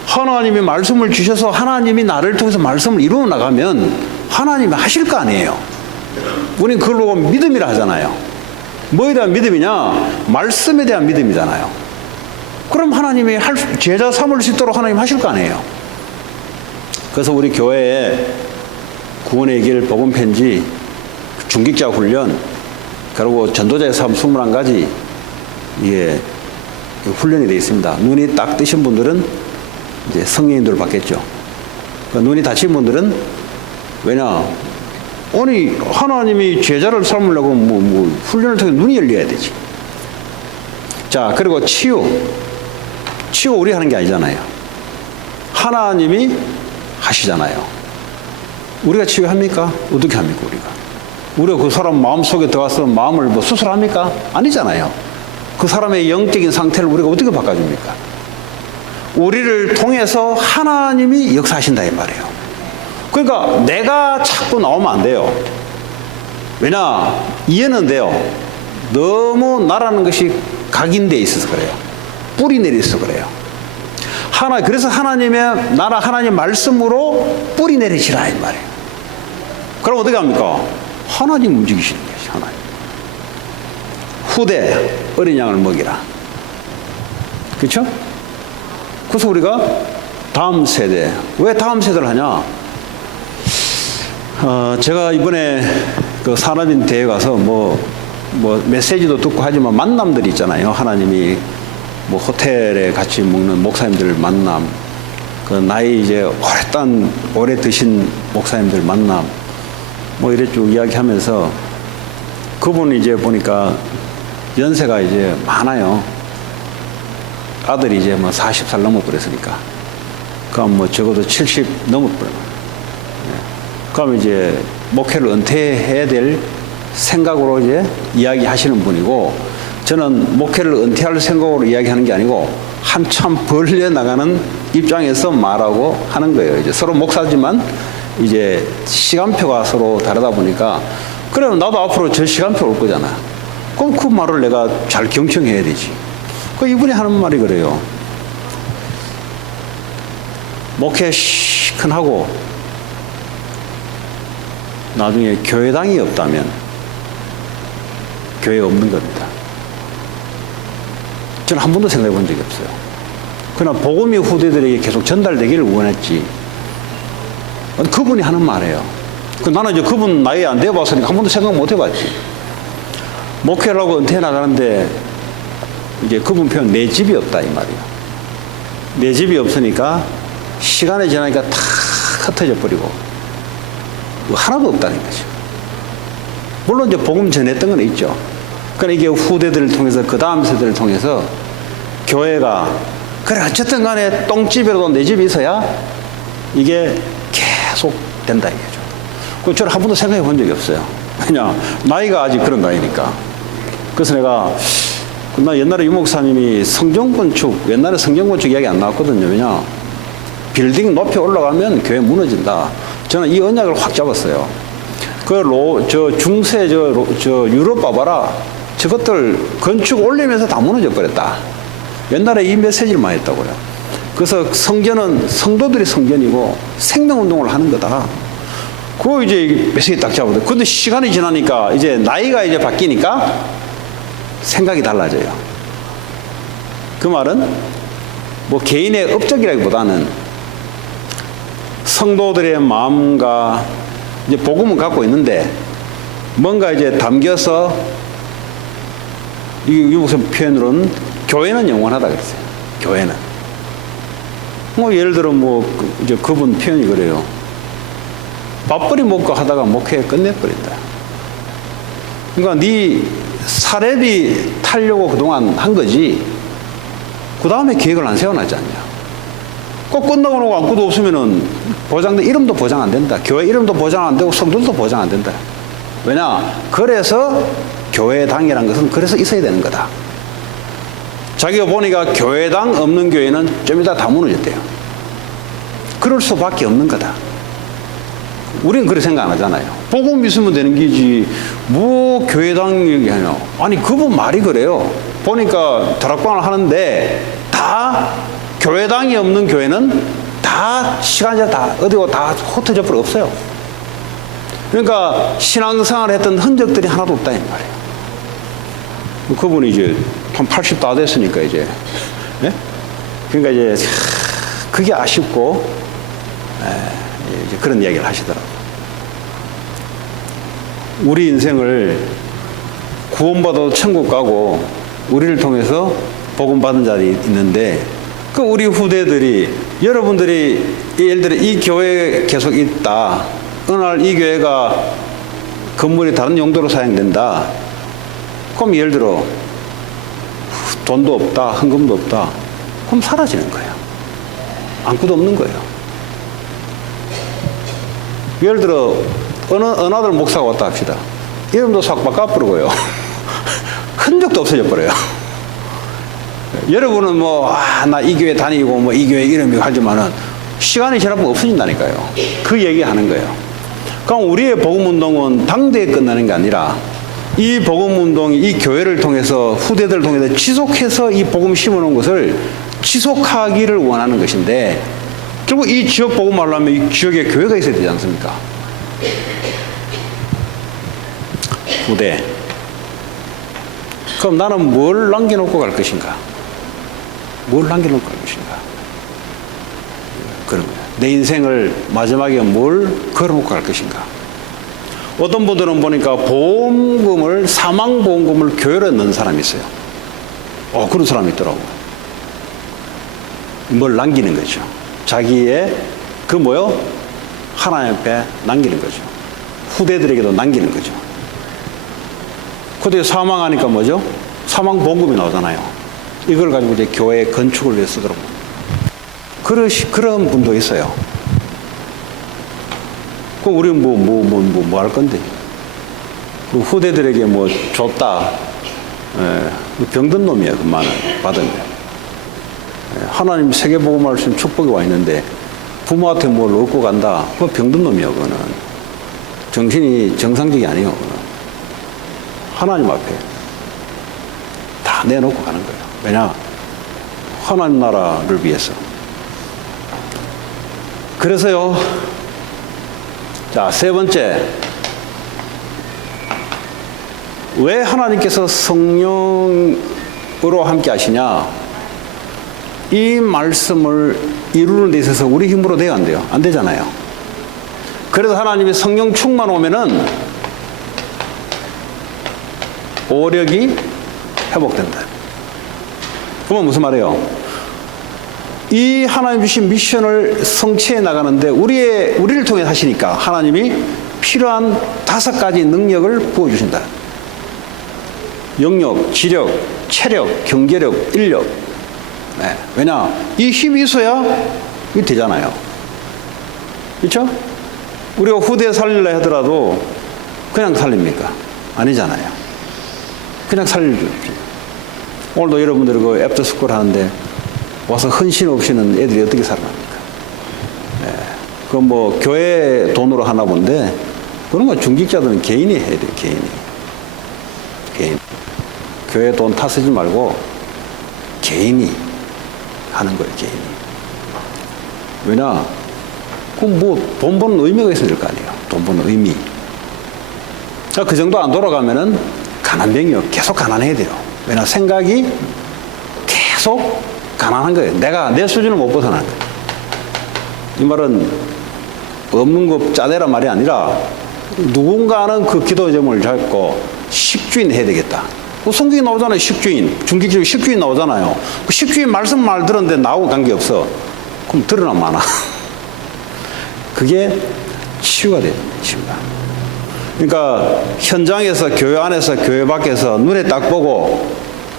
하나님이 말씀을 주셔서 하나님이 나를 통해서 말씀을 이루어 나가면 하나님이 하실 거 아니에요. 우리는 그걸 보고 믿음이라 하잖아요. 뭐에 대한 믿음이냐? 말씀에 대한 믿음이잖아요. 그럼 하나님이 제자 삼을 수 있도록 하나님 하실 거 아니에요. 그래서 우리 교회에 구원의 길 복음 편지, 중직자 훈련, 그리고 전도자의 삶 21가지 예, 훈련이 되어 있습니다. 눈이 딱 뜨신 분들은 이제 성령인도를 받겠죠. 그러니까 눈이 닫힌 분들은, 왜냐? 아니, 하나님이 제자를 삼으려고 뭐 훈련을 통해 눈이 열려야 되지. 자, 그리고 치유 우리 하는 게 아니잖아요. 하나님이 하시잖아요. 우리가 치유합니까? 어떻게 합니까, 우리가 그 사람 마음속에 들어가서 마음을 뭐 수술합니까? 아니잖아요. 그 사람의 영적인 상태를 우리가 어떻게 바꿔줍니까? 우리를 통해서 하나님이 역사하신다 이 말이에요. 그러니까 내가 자꾸 나오면 안 돼요. 왜냐? 이해는 돼요. 너무 나라는 것이 각인되어 있어서 그래요. 뿌리 내려 있어서 그래요. 그래서 하나님의 나라, 하나님 말씀으로 뿌리 내리시라 이 말이에요. 그럼 어떻게 합니까? 하나님 움직이시는 것이 하나님. 후대 어린 양을 먹이라. 그렇죠? 그래서 우리가 다음 세대, 왜 다음 세대를 하냐? 제가 이번에 그 산업인 대회 가서 뭐 메시지도 듣고 하지만 만남들이 있잖아요. 하나님이 뭐 호텔에 같이 먹는 목사님들 만남, 그 나이 이제 오래 드신 목사님들 만남, 뭐 이래 쭉 이야기하면서 그분 이제 보니까 연세가 이제 많아요. 아들이 이제 뭐 40살 넘어버렸으니까. 그럼 뭐 적어도 70 넘어버려요. 그럼 이제 목회를 은퇴해야 될 생각으로 이제 이야기하시는 분이고, 저는 목회를 은퇴할 생각으로 이야기하는 게 아니고 한참 벌려 나가는 입장에서 말하고 하는 거예요. 이제 서로 목사지만 이제 시간표가 서로 다르다 보니까, 그러면 나도 앞으로 저 시간표 올 거잖아. 그럼 그 말을 내가 잘 경청해야 되지. 이분이 하는 말이 그래요. 목회 시큰하고 나중에 교회당이 없다면 교회 없는 겁니다. 저는 한 번도 생각해 본 적이 없어요. 그러나 복음이 후대들에게 계속 전달되기를 원했지. 그분이 하는 말이에요. 나는 이제 그분 나이 안 되어봤으니까 한 번도 생각 못 해봤지. 목회를 하고 은퇴 나가는데 이제 그분 표현 내 집이 없다 이 말이에요. 내 집이 없으니까 시간이 지나니까 다 흩어져 버리고 하나도 없다는 거죠. 물론 이제 복음 전했던 건 있죠. 그러니까 이게 후대들을 통해서 그 다음 세대를 통해서 교회가 그래 어쨌든 간에 똥집이라도 내 집이 있어야 이게 계속 된다 이거죠. 그 저는 한 번도 생각해 본 적이 없어요. 그냥 나이가 아직 그런 나이니까. 그래서 나 옛날에 유 목사님이 성경건축, 옛날에 성경건축 이야기 안 나왔거든요. 왜냐? 빌딩 높이 올라가면 교회 무너진다. 저는 이 언약을 확 잡았어요. 중세 유럽 봐봐라. 저것들 건축 올리면서 다 무너져 버렸다. 옛날에 이 메시지를 많이 했다고요. 그래서 성전은 성도들이 성전이고 생명운동을 하는 거다. 그거 이제 메시지 딱 잡거든. 근데 시간이 지나니까 이제 나이가 이제 바뀌니까 생각이 달라져요. 그 말은 뭐 개인의 업적이라기보다는 성도들의 마음과 이제 복음은 갖고 있는데 뭔가 이제 담겨서 이 무슨 표현으로는 교회는 영원하다 그랬어요. 교회는 뭐 예를 들어 이제 그분 표현이 그래요. 밥벌이 먹고 하다가 목회 끝내버린다. 그러니까 네 사례비 타려고 그동안 한 거지. 그 다음에 계획을 안 세워놨지 않냐. 꼭 끝나고 나고 아무것도 없으면은 이름도 보장 안 된다. 교회 이름도 보장 안 되고 성도도 보장 안 된다. 왜냐? 그래서 교회당이라는 것은 그래서 있어야 되는 거다. 자기가 보니까 교회당 없는 교회는 좀 이따 다 무너졌대요. 그럴 수밖에 없는 거다. 우리는 그렇게 생각 안 하잖아요. 복음 있으면 되는 기지 뭐 교회당 얘기하냐. 아니 그분 말이 그래요. 보니까 다락방을 하는데 다 교회당이 없는 교회는 다 시간이 다 어디고 다 흩어져 버려 없어요. 그러니까 신앙생활을 했던 흔적들이 하나도 없다 이 말이에요. 그분이 이제 한 80 다 됐으니까 이제 예? 그러니까 이제 그게 아쉽고 이제 그런 이야기를 하시더라고요. 우리 인생을 구원받아도 천국 가고 우리를 통해서 복음 받은 자들이 있는데 그 우리 후대들이 여러분들이 예를 들어 이 교회에 계속 있다. 어느 날 이 교회가 건물이 다른 용도로 사용된다. 그럼 예를 들어 돈도 없다. 헌금도 없다. 그럼 사라지는 거예요. 아무것도 없는 거예요. 예를 들어 어느 아들 목사가 왔다 합시다. 이름도 싹 바꿔버리고요. 흔적도 없어져 버려요. 여러분은 나 이 교회 다니고 이 교회 이름이 하지만은 시간이 지나면 없어진다니까요. 그 얘기 하는 거예요. 그럼 우리의 복음운동은 당대에 끝나는 게 아니라 이 복음운동이 이 교회를 통해서 후대들을 통해서 지속해서 이 복음 심어놓은 것을 지속하기를 원하는 것인데 결국 이 지역 복음을 하려면 이 지역에 교회가 있어야 되지 않습니까? 후대. 그럼 나는 뭘 남겨놓고 갈 것인가? 뭘 남겨놓고 갈 것인가? 그런 거예요. 내 인생을 마지막에 뭘 걸어놓고 갈 것인가? 어떤 분들은 보니까 보험금을, 사망보험금을 교회에 넣는 사람이 있어요. 그런 사람이 있더라고요. 뭘 남기는 거죠. 자기의 하나님 앞에 남기는 거죠. 후대들에게도 남기는 거죠. 그때 사망하니까 뭐죠? 사망보험금이 나오잖아요. 이걸 가지고 이제 교회 건축을 위해 쓰더라고요. 그런 분도 있어요. 그럼 우리는 뭐 할 건데? 그 후대들에게 줬다. 병든 놈이야, 그만은 받은 거. 하나님 세계복음할 수 있는 축복이 와 있는데 부모한테 뭘 얻고 간다. 그거 병든 놈이야, 그거는. 정신이 정상적이 아니에요, 그거는. 하나님 앞에 다 내놓고 가는 거예요. 왜냐? 하나님 나라를 위해서. 그래서요. 자, 세 번째. 왜 하나님께서 성령으로 함께 하시냐? 이 말씀을 이루는 데 있어서 우리 힘으로 돼요, 안 돼요? 안 되잖아요. 그래서 하나님이 성령 충만 오면은 오력이 회복된다. 그러면 무슨 말이에요? 이 하나님 주신 미션을 성취해 나가는데 우리를 통해 하시니까 하나님이 필요한 5가지 능력을 부어주신다. 영역, 지력, 체력, 경제력, 인력. 네. 왜냐? 이 힘이 있어야 이게 되잖아요. 그렇죠? 우리가 후대 살리려 하더라도 그냥 살립니까? 아니잖아요. 그냥 살릴 수 없죠. 오늘도 여러분들이 그 애프터스쿨 하는데 와서 헌신 없이는 애들이 어떻게 살아납니까? 네. 그 뭐 교회 돈으로 하나 본데 그런 거 중직자들은 개인이 해야 돼요. 개인. 교회 돈 타 쓰지 말고 개인이 하는 거예요. 개인이. 왜냐? 그 뭐 돈 버는 의미가 있어야 될 거 아니에요. 돈 버는 의미. 그 정도 안 돌아가면은 가난병이요. 계속 가난해야 돼요. 왜냐? 생각이 계속 가난한 거예요. 내가 내 수준을 못 벗어나는 거예요. 이 말은 없는 거 짜내란 말이 아니라 누군가는 그 기도 제목을 잡고 식주인 해야 되겠다. 그 성경에 나오잖아요. 식주인. 중기적으로 식주인 나오잖아요. 그 식주인 말씀 말 들었는데 나하고 관계없어. 그럼 드러나 많아. 그게 치유가 돼요. 치유가. 그러니까 현장에서 교회 안에서 교회 밖에서 눈에 딱 보고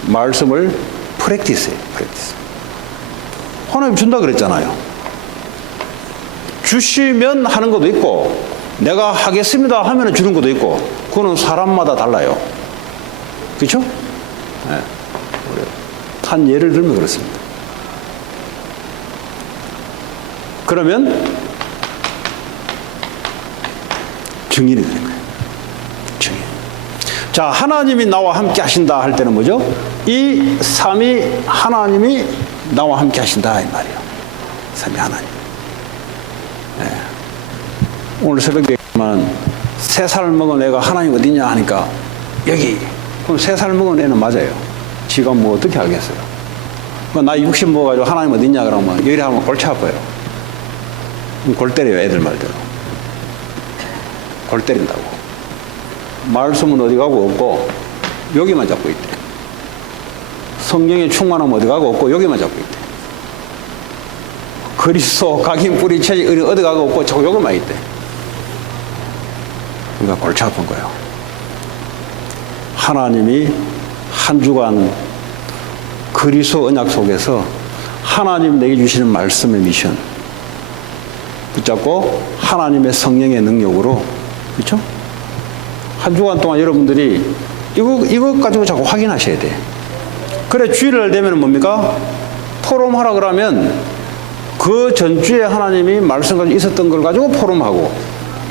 말씀을 프랙티스해요. 프랙티스. 하나님 준다 그랬잖아요. 주시면 하는 것도 있고 내가 하겠습니다 하면 주는 것도 있고 그거는 사람마다 달라요. 그렇죠? 네. 한 예를 들면 그렇습니다. 그러면 증인이 되는 거예요. 증인. 자, 하나님이 나와 함께 하신다 할 때는 뭐죠? 이 삼위 하나님이 나와 함께 하신다 이 말이에요. 삼위 하나님. 네. 오늘 새벽에 만 3살 먹은 애가 하나님 어디냐 하니까 여기. 그럼 3살 먹은 애는 맞아요. 지가 뭐 어떻게 알겠어요? 나 60 먹어가지고 하나님 어디냐 그러면 여기 하면 골치 아파요. 골 때려요. 애들 말대로. 골 때린다고. 말씀은 어디 가고 없고 여기만 잡고 있대. 성경에 충만하면 어디 가고 없고 여기만 잡고 있대. 그리스도 각인 뿌리 체질 어디 가고 없고 자꾸 여기만 있대. 그러니까 골치 아픈 거예요. 하나님이 한 주간 그리스도 언약 속에서 하나님 내게 주시는 말씀의 미션 붙잡고 하나님의 성령의 능력으로 그렇죠? 한 주간 동안 여러분들이 이것 가지고 자꾸 확인하셔야 돼. 그래 주일날 되면 뭡니까? 포럼하라 그러면 그 전주에 하나님이 말씀 가지고 있었던 걸 가지고 포럼하고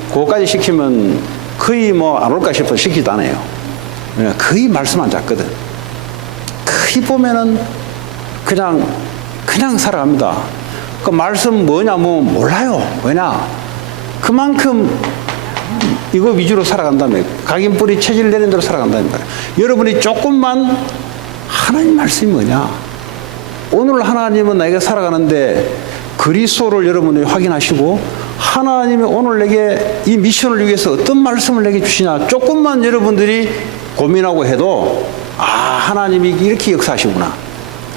그거까지 시키면 거의 뭐 안 올까 싶어서 시키지도 않아요. 거의 말씀 안 잡거든. 거의 보면은 그냥 살아갑니다. 그 말씀 뭐냐면 몰라요. 왜냐? 그만큼 이거 위주로 살아간다며. 각인 뿌리 체질 내는 대로 살아간다는 거예요. 여러분이 조금만 하나님 말씀이 뭐냐? 오늘 하나님은 나에게 살아가는데 그리스도를 여러분이 확인하시고 하나님이 오늘 내게 이 미션을 위해서 어떤 말씀을 내게 주시냐 조금만 여러분들이 고민하고 해도 아 하나님이 이렇게 역사하시구나.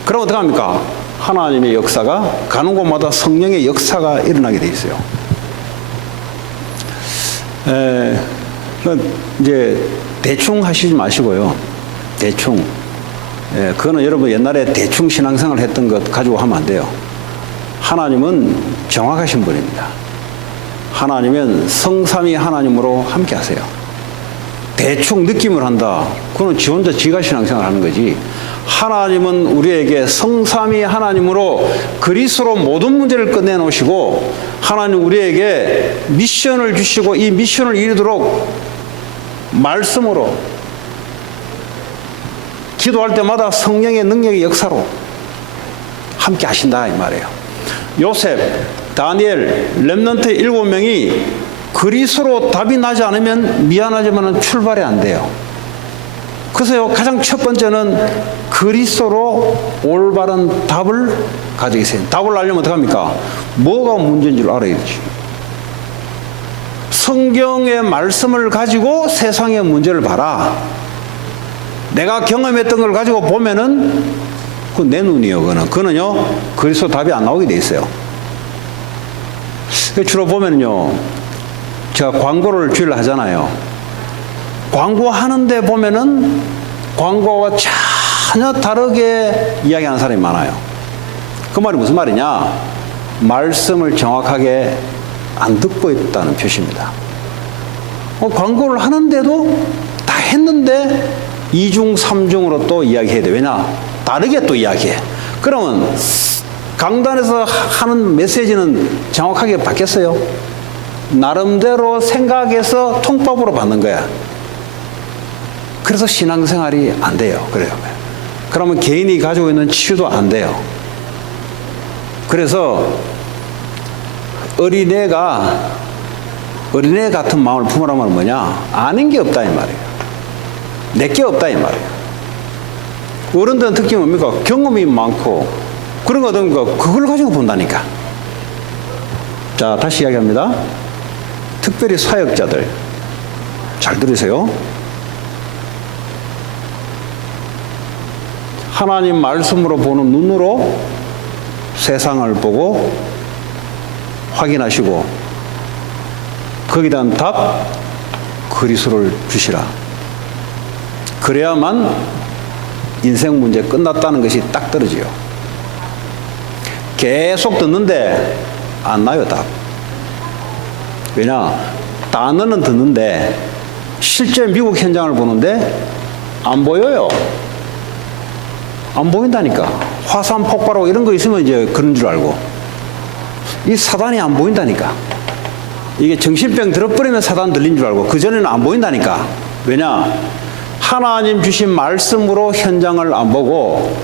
그럼 어떡합니까? 하나님의 역사가 가는 곳마다 성령의 역사가 일어나게 돼 있어요. 이제 대충 하시지 마시고요. 대충. 그거는 여러분 옛날에 대충 신앙생활 했던 것 가지고 하면 안 돼요. 하나님은 정확하신 분입니다. 하나님은 성삼위 하나님으로 함께 하세요. 대충 느낌을 한다. 그건 지 혼자 지가 신앙생활 하는 거지. 하나님은 우리에게 성삼위 하나님으로 그리스도로 모든 문제를 끝내놓으시고 하나님 우리에게 미션을 주시고 이 미션을 이루도록 말씀으로 기도할 때마다 성령의 능력의 역사로 함께 하신다 이 말이에요. 요셉, 다니엘, 렘넌트 7명이 그리스도로 답이 나지 않으면 미안하지만 출발이 안 돼요. 그래서 가장 첫 번째는 그리스도로 올바른 답을 가지고 있어요. 답을 알려면 어떡합니까? 뭐가 문제인지를 알아야 되지. 성경의 말씀을 가지고 세상의 문제를 봐라. 내가 경험했던 걸 가지고 보면은 그 내 눈이요. 그거는요 그리스도 답이 안 나오게 돼 있어요. 주로 보면요 제가 광고를 주의를 하잖아요. 광고하는데 보면은 광고가 전혀 다르게 이야기하는 사람이 많아요. 그 말이 무슨 말이냐? 말씀을 정확하게 안 듣고 있다는 표시입니다. 광고를 하는데도 다 했는데 이중 삼중으로 또 이야기해야 돼. 왜냐? 다르게 또 이야기해. 그러면 강단에서 하는 메시지는 정확하게 바뀌었어요. 나름대로 생각해서 통밥으로 받는 거야. 그래서 신앙생활이 안 돼요. 그래요. 그러면 개인이 가지고 있는 치유도 안 돼요. 그래서 어린애 같은 마음을 품으라면 뭐냐? 아는 게 없다 이 말이에요. 내게 없다 이 말이에요. 어른들은 특징이 뭡니까? 경험이 많고 그런 거 어떤가? 그걸 가지고 본다니까. 자, 다시 이야기합니다. 특별히 사역자들 잘 들으세요. 하나님 말씀으로 보는 눈으로 세상을 보고 확인하시고 거기에 대한 답 그리스도를 주시라. 그래야만 인생 문제 끝났다는 것이 딱 떨어지요. 계속 듣는데 안 나요 답. 왜냐? 단어는 듣는데 실제 미국 현장을 보는데 안 보여요. 안 보인다니까. 화산 폭발하고 이런 거 있으면 이제 그런 줄 알고. 이 사단이 안 보인다니까. 이게 정신병 들어버리면 사단 들린 줄 알고 그전에는 안 보인다니까. 왜냐? 하나님 주신 말씀으로 현장을 안 보고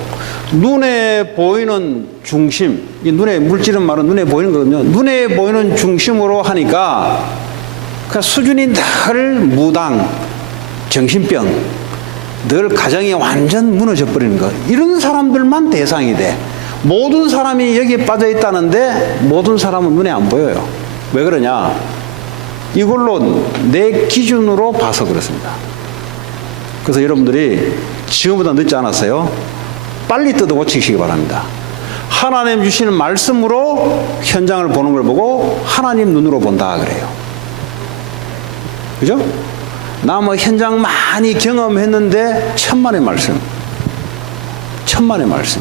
눈에 보이는 중심, 이 눈에 물질은 말은 눈에 보이는 거거든요. 눈에 보이는 중심으로 하니까 그 수준이 늘 무당, 정신병, 늘 가정이 완전 무너져 버리는 거. 이런 사람들만 대상이 돼. 모든 사람이 여기에 빠져 있다는데 모든 사람은 눈에 안 보여요. 왜 그러냐? 이걸로 내 기준으로 봐서 그렇습니다. 그래서 여러분들이 지금보다 늦지 않았어요. 빨리 뜯어 고치시기 바랍니다. 하나님 주시는 말씀으로 현장을 보는 걸 보고 하나님 눈으로 본다 그래요. 그죠? 나 뭐 현장 많이 경험했는데 천만의 말씀. 천만의 말씀.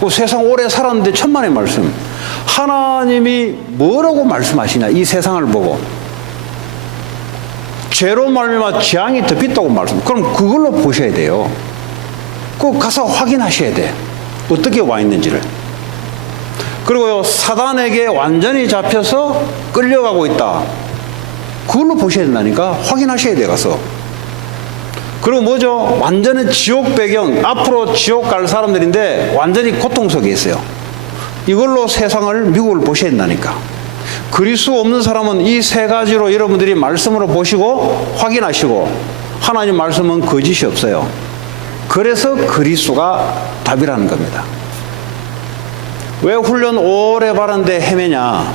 그 세상 오래 살았는데 천만의 말씀. 하나님이 뭐라고 말씀하시냐 이 세상을 보고. 죄로 말미암아 재앙이 덮였다고 말씀. 그럼 그걸로 보셔야 돼요. 꼭 가서 확인하셔야 돼. 어떻게 와 있는지를. 그리고요, 사단에게 완전히 잡혀서 끌려가고 있다. 그걸로 보셔야 된다니까. 확인하셔야 돼, 가서. 그리고 뭐죠? 완전히 지옥 배경, 앞으로 지옥 갈 사람들인데 완전히 고통 속에 있어요. 이걸로 세상을, 미국을 보셔야 된다니까. 그리스도 없는 사람은 이 세 가지로 여러분들이 말씀으로 보시고 확인하시고, 하나님 말씀은 거짓이 없어요. 그래서 그리스도가 답이라는 겁니다. 왜 훈련 오래 받았는데 헤매냐?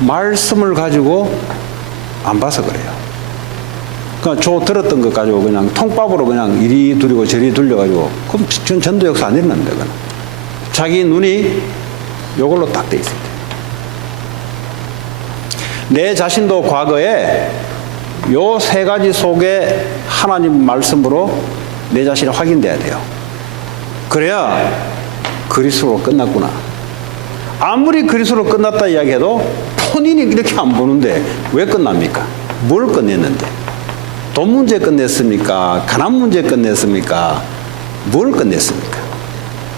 말씀을 가지고 안 봐서 그래요. 그러니까 저 들었던 것 가지고 그냥 통밥으로 그냥 이리 두리고 저리 돌려가지고, 그럼 전 전도 역사 안 일어납니다. 그건. 자기 눈이 요걸로 딱 돼 있어요. 내 자신도 과거에 요 세 가지 속에 하나님 말씀으로 내 자신이 확인돼야 돼요. 그래야 그리스도로 끝났구나. 아무리 그리스도로 끝났다 이야기해도 본인이 이렇게 안 보는데 왜 끝납니까? 뭘 끝냈는데? 돈 문제 끝냈습니까? 가난 문제 끝냈습니까? 뭘 끝냈습니까?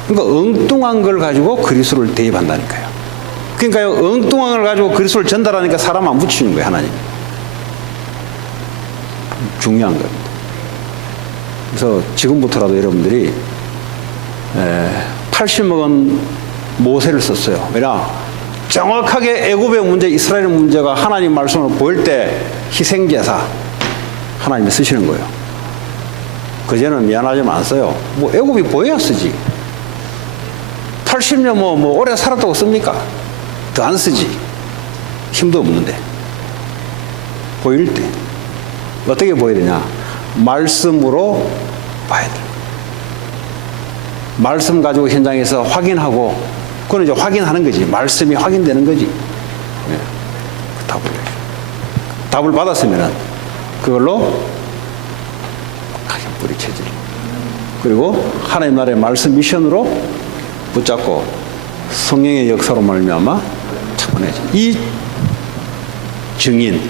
그러니까 엉뚱한 걸 가지고 그리스도를 대입한다니까요. 그러니까요, 엉뚱한 걸 가지고 그리스도를 전달하니까 사람 안 붙이는 거예요, 하나님. 중요한 겁니다. 그래서 지금부터라도 여러분들이 80 먹은 모세를 썼어요. 왜냐? 정확하게 애굽의 문제, 이스라엘 문제가 하나님 말씀으로 보일 때 희생제사 하나님이 쓰시는 거예요. 그제는 미안하지만 안 써요. 뭐 애굽이 보여야 쓰지. 80년 뭐 오래 살았다고 씁니까? 더 안 쓰지. 힘도 없는데. 보일 때. 어떻게 보여야 되냐? 말씀으로 봐야 돼. 말씀 가지고 현장에서 확인하고, 그건 이제 확인하는 거지. 말씀이 확인되는 거지. 네. 답을 받았으면 그걸로 뿌리쳐지. 그리고 하나님 나라의 말씀 미션으로 붙잡고 성령의 역사로 말미암아 보내죠. 이 증인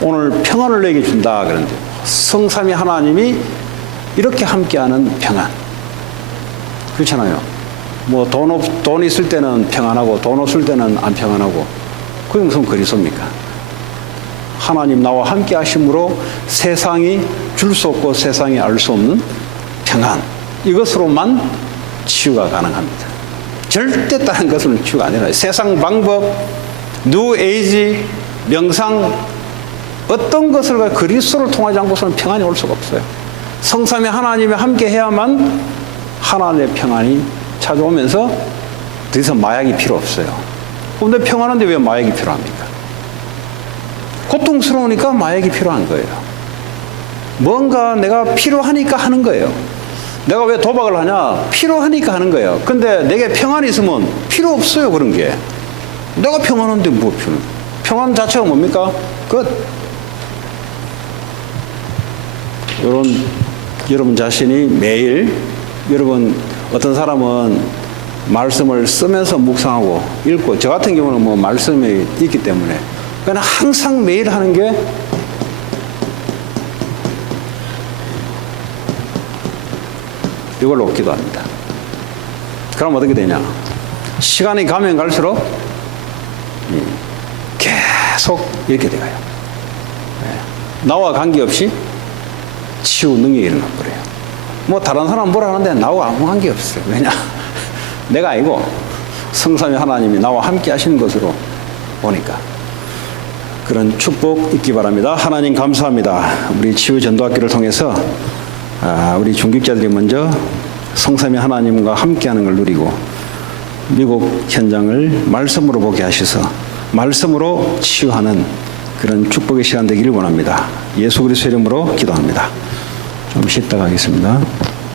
오늘 평안을 내게 준다 그런데 성삼위 하나님이 이렇게 함께하는 평안. 그렇잖아요. 뭐 돈 있을 때는 평안하고 돈 없을 때는 안 평안하고 그게 무슨 그리스도입니까? 하나님 나와 함께 하심으로 세상이 줄 수 없고 세상이 알 수 없는 평안. 이것으로만 치유가 가능합니다. 절대 다른 것은 치유가 아니라 세상 방법, 뉴 에이지, 명상 어떤 것을 그리스도를 통하지 않고서는 평안이 올 수가 없어요. 성삼위 하나님이 함께 해야만 하나님의 평안이 찾아오면서 더 이상 마약이 필요 없어요. 그런데 평안한데 왜 마약이 필요합니까? 고통스러우니까 마약이 필요한 거예요. 뭔가 내가 필요하니까 하는 거예요. 내가 왜 도박을 하냐? 필요하니까 하는 거예요. 근데 내게 평안이 있으면 필요 없어요, 그런 게. 내가 평안한데 뭐 필요? 평안 자체가 뭡니까? 끝. 여러분 자신이 매일, 여러분, 어떤 사람은 말씀을 쓰면서 묵상하고 읽고, 저 같은 경우는 뭐 말씀이 있기 때문에, 그러니까 항상 매일 하는 게 이걸로 기도합니다. 그럼 어떻게 되냐? 시간이 가면 갈수록 계속 이렇게 돼가요. 나와 관계없이 치유 능력이 일어나 버려요. 뭐 다른 사람 뭐라 하는데 나와 아무 관계 없어요. 왜냐? 내가 아니고 성삼위 하나님이 나와 함께 하시는 것으로 보니까 그런 축복 있기 바랍니다. 하나님 감사합니다. 우리 치유 전도학교를 통해서 우리 중직자들이 먼저 성삼위 하나님과 함께하는 걸 누리고 미국 현장을 말씀으로 보게 하셔서 말씀으로 치유하는 그런 축복의 시간 되기를 원합니다. 예수 그리스도 이름으로 기도합니다. 좀 쉬다 가겠습니다.